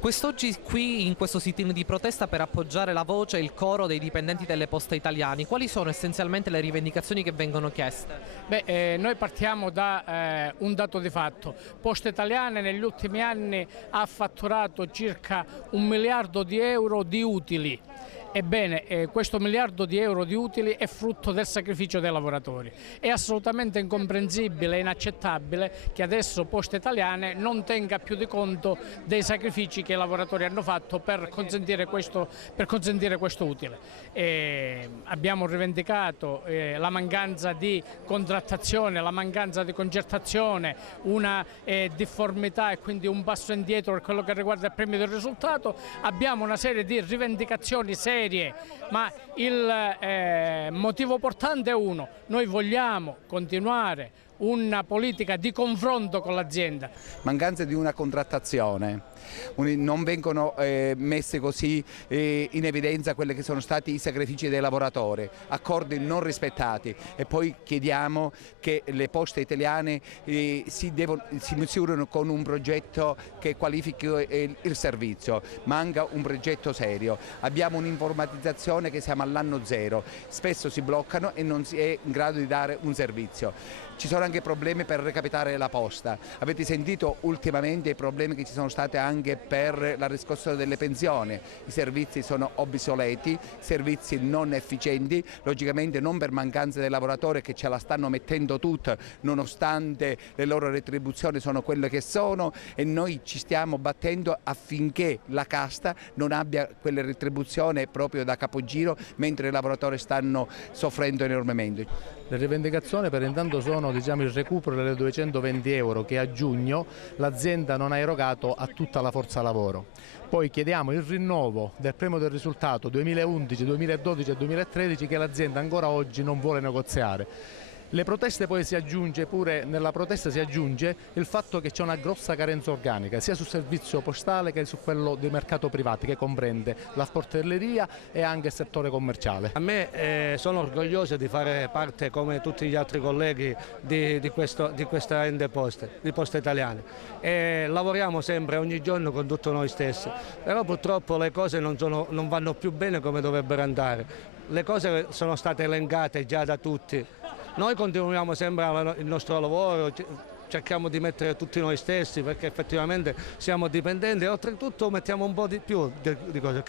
Quest'oggi qui in questo sit-in di protesta per appoggiare la voce e il coro dei dipendenti delle Poste Italiane, quali sono essenzialmente le rivendicazioni che vengono chieste? Noi partiamo da un dato di fatto. Poste Italiane negli ultimi anni ha fatturato circa 1 miliardo di euro di utili. Ebbene, questo 1 miliardo di euro di utili è frutto del sacrificio dei lavoratori. È assolutamente incomprensibile e inaccettabile che adesso Poste Italiane non tenga più di conto dei sacrifici che i lavoratori hanno fatto per consentire questo utile. Abbiamo rivendicato la mancanza di contrattazione, la mancanza di concertazione, una difformità e quindi un passo indietro per quello che riguarda il premio del risultato. Abbiamo una serie di rivendicazioni serie, ma il motivo portante è uno: noi vogliamo continuare una politica di confronto con l'azienda. Mancanza di una contrattazione, non vengono messe così in evidenza quelli che sono stati i sacrifici dei lavoratori, accordi non rispettati, e poi chiediamo che le Poste Italiane si misurino con un progetto che qualifichi il servizio. Manca un progetto serio, abbiamo un'informatizzazione che siamo all'anno zero, spesso si bloccano e non si è in grado di dare un servizio. Ci sono anche problemi per recapitare la posta. Avete sentito ultimamente i problemi che ci sono stati anche per la riscossione delle pensioni. I servizi sono obsoleti, servizi non efficienti, logicamente non per mancanza dei lavoratori che ce la stanno mettendo tutta, nonostante le loro retribuzioni sono quelle che sono, e noi ci stiamo battendo affinché la casta non abbia quelle retribuzioni proprio da capogiro, mentre i lavoratori stanno soffrendo enormemente. Le rivendicazioni per intanto sono il recupero delle 220 euro che a giugno l'azienda non ha erogato a tutta la forza lavoro. Poi chiediamo il rinnovo del premio del risultato 2011, 2012 e 2013 che l'azienda ancora oggi non vuole negoziare. Le proteste poi nella protesta si aggiunge il fatto che c'è una grossa carenza organica sia sul servizio postale che su quello di mercato privato, che comprende la sportelleria e anche il settore commerciale. A me sono orgoglioso di fare parte, come tutti gli altri colleghi, di questa ente Poste, di Poste Italiane. Lavoriamo sempre, ogni giorno, con tutto noi stessi, però purtroppo le cose non vanno più bene come dovrebbero andare. Le cose sono state elencate già da tutti. Noi continuiamo sempre il nostro lavoro, cerchiamo di mettere tutti noi stessi perché effettivamente siamo dipendenti e oltretutto mettiamo un po' di più di cose.